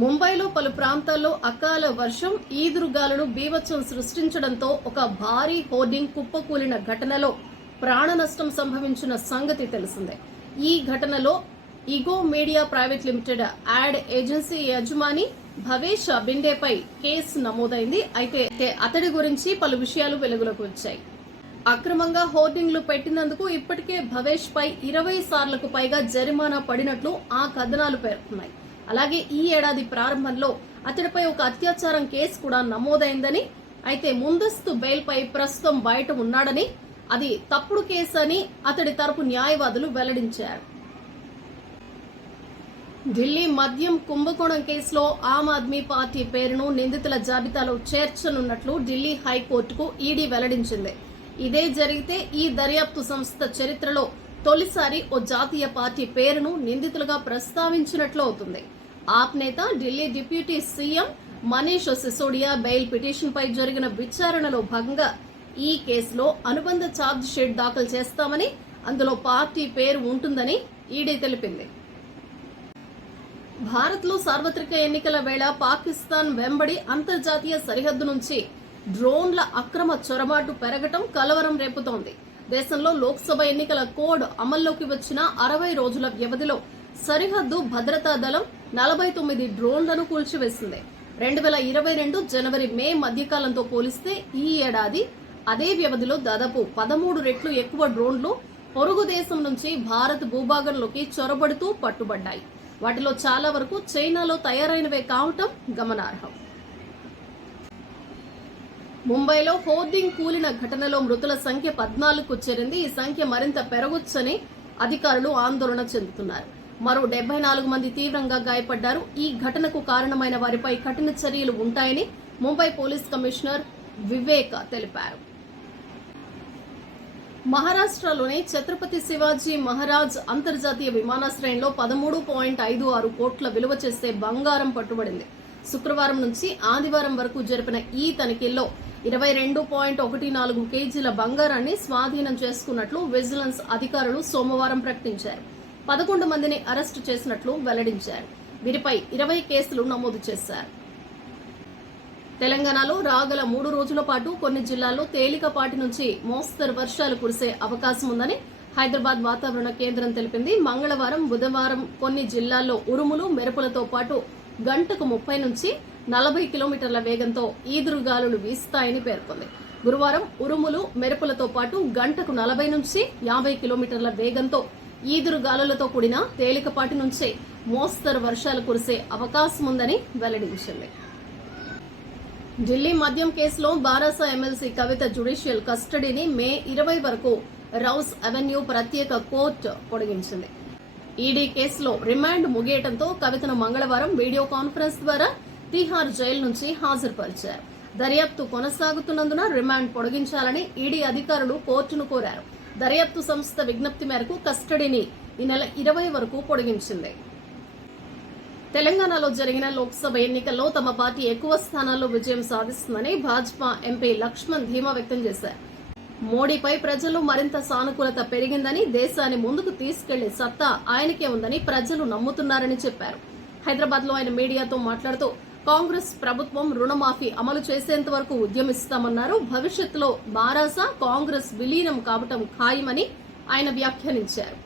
ముంబైలో పలు ప్రాంతాల్లో అకాల వర్షం ఈదురుగాలులు బీభత్సం సృష్టించడంతో ఒక భారీ హోర్డింగ్ కుప్పకూలిన ఘటనలో ప్రాణ నష్టం సంభవించిన సంగతి తెలిసిందే. ఈ ఘటనలో ego media private limited ad agency యజమాని భవేష్ బిండేపై కేసు నమోదైంది. అయితే అతడి గురించి పలు విషయాలు వెలుగులోకి వచ్చాయి. అక్రమంగా హోర్డింగ్లు పెట్టినందుకు ఇప్పటికే భవేష్ పై 20 సార్లకు పైగా జరిమానా పడినట్లు ఆ కథనాలు పేర్కొన్నాయి. అలాగే ఈ ఏడాది ప్రారంభంలో అతడిపై ఒక అత్యాచారం కేసు కూడా నమోదైందని, అయితే ముందస్తు బెయిల్ పై ప్రస్తుతం బయట ఉన్నాడని, అది తప్పుడు కేసు అని అతడి తరపు న్యాయవాదులు వెల్లడించారు. ఢిల్లీ మద్యం కుంభకోణం కేసులో ఆమ్ ఆద్మీ పార్టీ పేరును నిందితుల జాబితాలో చేర్చనున్నట్లు ఢిల్లీ హైకోర్టుకు ఈడీ వెల్లడించింది. ఇదే జరిగితే ఈ దర్యాప్తు సంస్థ చరిత్రలో తొలిసారి ఓ జాతీయ పార్టీ పేరును నిందితులుగా ప్రస్తావించినట్లు అవుతుంది. ఆప్ నేత Delhi deputy CM Manish Sisodia bail petition పై జరిగిన విచారణలో భాగంగా ఈ కేసులో అనుబంధ ఛార్జ్ షీట్ దాఖలు చేస్తామని, అందులో పార్టీ పేరు ఉంటుందని ఈడీ తెలిపింది. భారత్లో సార్వత్రిక ఎన్నికల వేళ పాకిస్తాన్ వెంబడి అంతర్జాతీయ సరిహద్దు నుంచి డ్రోన్ల అక్రమ చొరబాటు పెరగటం కలవరం రేపుతోంది. దేశంలో లోక్సభ ఎన్నికల కోడ్ అమల్లోకి వచ్చిన 60 రోజుల వ్యవధిలో సరిహద్దు భద్రతా దళం 49 డ్రోన్లను కూల్చివేసింది. 2022 జనవరి మే మధ్యకాలంతో పోలిస్తే ఈ ఏడాది అదే వ్యవధిలో దాదాపు 13 రెట్లు ఎక్కువ డ్రోన్లు పొరుగు దేశం నుంచి భారత్ భూభాగంలోకి చొరబడుతూ పట్టుబడ్డాయి. వాటిలో చాలా వరకు చైనాలో తయారైనవే కావటం గమనార్హం. ముంబైలో హోర్డింగ్ కూలిన ఘటనలో మృతుల సంఖ్య 14కు చేరింది. ఈ సంఖ్య మరింత పెరగొచ్చని అధికారులు ఆందోళన చెందుతున్నారు. మరో 74 మంది తీవ్రంగా గాయపడ్డారు. ఈ ఘటనకు కారణమైన వారిపై కఠిన చర్యలు ఉంటాయని ముంబై పోలీస్ కమిషనర్ వివేక్ తెలిపారు. మహారాష్ట్రలోని ఛత్రపతి శివాజీ మహారాజ్ అంతర్జాతీయ విమానాశ్రయంలో 13.56 కోట్ల విలువ చేసే బంగారం పట్టుబడింది. శుక్రవారం నుంచి ఆదివారం వరకు జరిపిన ఈ తనిఖీల్లో 22.14 కేజీల బంగారాన్ని స్వాధీనం చేసుకున్నట్లు విజిలెన్స్ అధికారులు సోమవారం ప్రకటించారు. 11 మందిని అరెస్టు చేసినట్లు వెల్లడించారు. వీరిపై 20 కేసులు నమోదు చేశారు. తెలంగాణలో రాగల 3 రోజుల పాటు కొన్ని జిల్లాల్లో తేలికపాటి నుంచి మోస్తరు వర్షాలు కురిసే అవకాశం ఉందని హైదరాబాద్ వాతావరణ కేంద్రం తెలిపింది. మంగళవారం, బుధవారం కొన్ని జిల్లాల్లో ఉరుములు, మెరుపులతో పాటు గంటకు 30 నుంచి 40 కిలోమీటర్ల వేగంతో ఈదురుగాలులు వీస్తాయని పేర్కొంది. గురువారం ఉరుములు, మెరుపులతో పాటు గంటకు 40 నుంచి 50 కిలోమీటర్ల వేగంతో ఈదురుగాలులతో కూడిన తేలికపాటి నుంచే మోస్తరు వర్షాలు కురిసే అవకాశం ఉందని వెల్లడించింది. ఢిల్లీ మద్యం కేసులో బారాసా ఎమ్మెల్సీ కవిత జ్యుడిషియల్ కస్టడీని మే 20 వరకు రౌస్ అవెన్యూ ప్రత్యేక కోర్టు పొడిగించింది. ఈడీ కేసులో రిమాండ్ ముగియటంతో కవితను మంగళవారం వీడియో కాన్ఫరెన్స్ ద్వారా తిహార్ జైలు నుంచి హాజరుపరిచారు. దర్యాప్తు కొనసాగుతున్నందున రిమాండ్ పొడిగించాలని ఈడీ అధికారులు కోర్టును కోరారు. దర్యాప్తు సంస్థ విజ్ఞప్తి మేరకు కస్టడీని ఈ నెల 20 వరకు పొడిగించింది. తెలంగాణలో జరిగిన లోక్సభ ఎన్నికల్లో తమ పార్టీ ఎక్కువ స్థానాల్లో విజయం సాధిస్తుందని భాజపా ఎంపీ లక్ష్మణ్ ధీమా వ్యక్తం చేశారు. మోడీపై ప్రజలు మరింత సానుకూలత పెరిగిందని, దేశాన్ని ముందుకు తీసుకెళ్లే సత్తా ఆయనకే ఉందని ప్రజలు నమ్ముతున్నారని చెప్పారు. హైదరాబాద్ లో ఆయన మీడియాతో మాట్లాడుతూ కాంగ్రెస్ ప్రభుత్వం రుణమాఫీ అమలు చేసేంత వరకు ఉద్యమిస్తామన్నారు. భవిష్యత్తులో బారాసా, కాంగ్రెస్ విలీనం కావటం ఖాయమని ఆయన వ్యాఖ్యానించారు.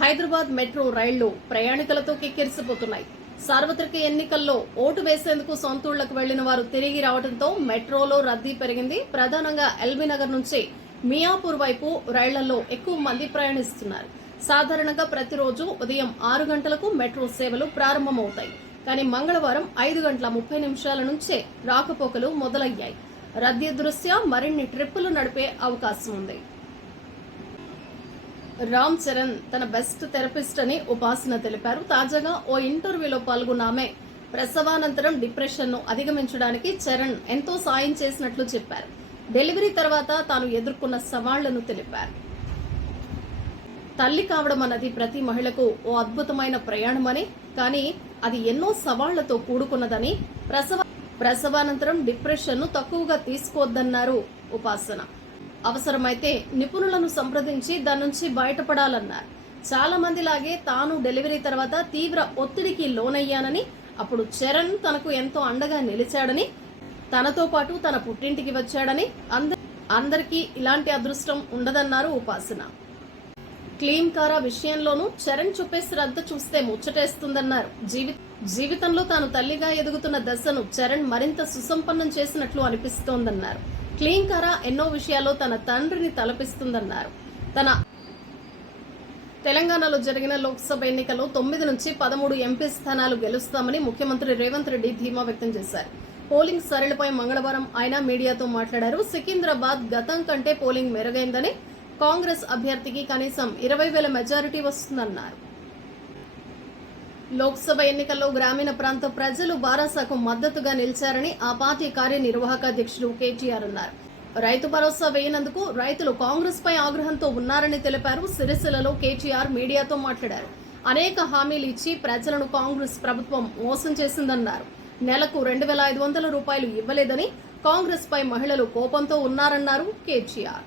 హైదరాబాద్ మెట్రో రైళ్లు ప్రయాణికులతో కిక్కిరిసిపోతున్నాయి. సార్వత్రిక ఎన్నికల్లో ఓటు వేసేందుకు సొంతూళ్లకు వెళ్లిన వారు తిరిగి రావడంతో మెట్రోలో రద్దీ పెరిగింది. ప్రధానంగా ఎల్బీనగర్ నుంచి మియాపూర్ వైపు రైళ్లలో ఎక్కువ మంది ప్రయాణిస్తున్నారు. సాధారణంగా ప్రతిరోజు ఉదయం 6 గంటలకు మెట్రో సేవలు ప్రారంభమవుతాయి. కానీ మంగళవారం 5 గంటల 30 నిమిషాల నుంచే రాకపోకలు మొదలయ్యాయి. రద్దీ దృష్ట్యా మరిన్ని ట్రిప్పులు నడిపే అవకాశం ఉంది. రామ్ చరణ్ తన బెస్ట్ థెరపిస్ట్ అని ఉపాసన తెలిపారు. తాజాగా ఓ ఇంటర్వ్యూలో పాల్గొన్న ఆమె ప్రసవానంతరం డిప్రెషన్ ను అధిగమించడానికి చరణ్ ఎంతో సాయం చేసినట్లు చెప్పారు. డెలివరీ తర్వాత తాను ఎదుర్కొన్న సవాళ్లను తెలిపారు. తల్లి కావడం అన్నది ప్రతి మహిళకు ఓ అద్భుతమైన ప్రయాణమని, కానీ అది ఎన్నో సవాళ్లతో కూడుకున్నదని, ప్రసవానంతరం డిప్రెషన్ ను తక్కువగా తీసుకోవద్దన్నారు ఉపాసన. అవసరమైతే నిపుణులను సంప్రదించి దాని నుంచి బయటపడాలన్నారు. చాలా మందిలాగే తాను డెలివరీ తర్వాత తీవ్ర ఒత్తిడికి లోనయ్యానని, అప్పుడు చరణ్ తనకు ఎంతో అండగా నిలిచాడని, తనతో పాటు తన పుట్టింటికి వచ్చాడని, అందరికీ ఇలాంటి అదృష్టం ఉండదన్నారు ఉపాసన. క్లీన్ కారా విషయంలోనూ చరణ్ చూపే శ్రద్ధ చూస్తే ముచ్చటేస్తుందన్నారు. జీవితంలో తాను తల్లిగా ఎదుగుతున్న దశను చరణ్ మరింత సుసంపన్నం చేసినట్లు అనిపిస్తోందన్నారు. క్లీన్ కారా ఎన్నో విషయాల్లో తన తండ్రిని తలపిస్తుందన్నారు. తెలంగాణలో జరిగిన లోక్సభ ఎన్నికల్లో 9 నుంచి 13 ఎంపీ స్థానాలు గెలుస్తామని ముఖ్యమంత్రి రేవంత్ రెడ్డి ధీమా వ్యక్తం చేశారు. పోలింగ్ సరళిపై మంగళవారం ఆయన మీడియాతో మాట్లాడారు. సికింద్రాబాద్ గతం కంటే పోలింగ్ మెరుగైందని, కాంగ్రెస్ అభ్యర్థికి కనీసం 20,000 మెజారిటీ వస్తుందన్నారు. లోక్సభ ఎన్నికల్లో గ్రామీణ ప్రాంత ప్రజలు బారాసాకు మద్దతుగా నిలిచారని ఆ పార్టీ కార్యనిర్వాహక అధ్యక్షుడు కేటీఆర్ అన్నారు. రైతు భరోసా వేయనందుకు రైతులు కాంగ్రెస్ పై ఆగ్రహంతో ఉన్నారని తెలిపారు. సిరిసిల్లలో కేటీఆర్ మీడియాతో మాట్లాడారు. అనేక హామీలు ఇచ్చి ప్రజలను కాంగ్రెస్ ప్రభుత్వం మోసం చేసిందన్నారు. నెలకు 2,500 రూపాయలు ఇవ్వలేదని, కాంగ్రెస్ పై మహిళలు కోపంతో ఉన్నారన్నారు కేటీఆర్.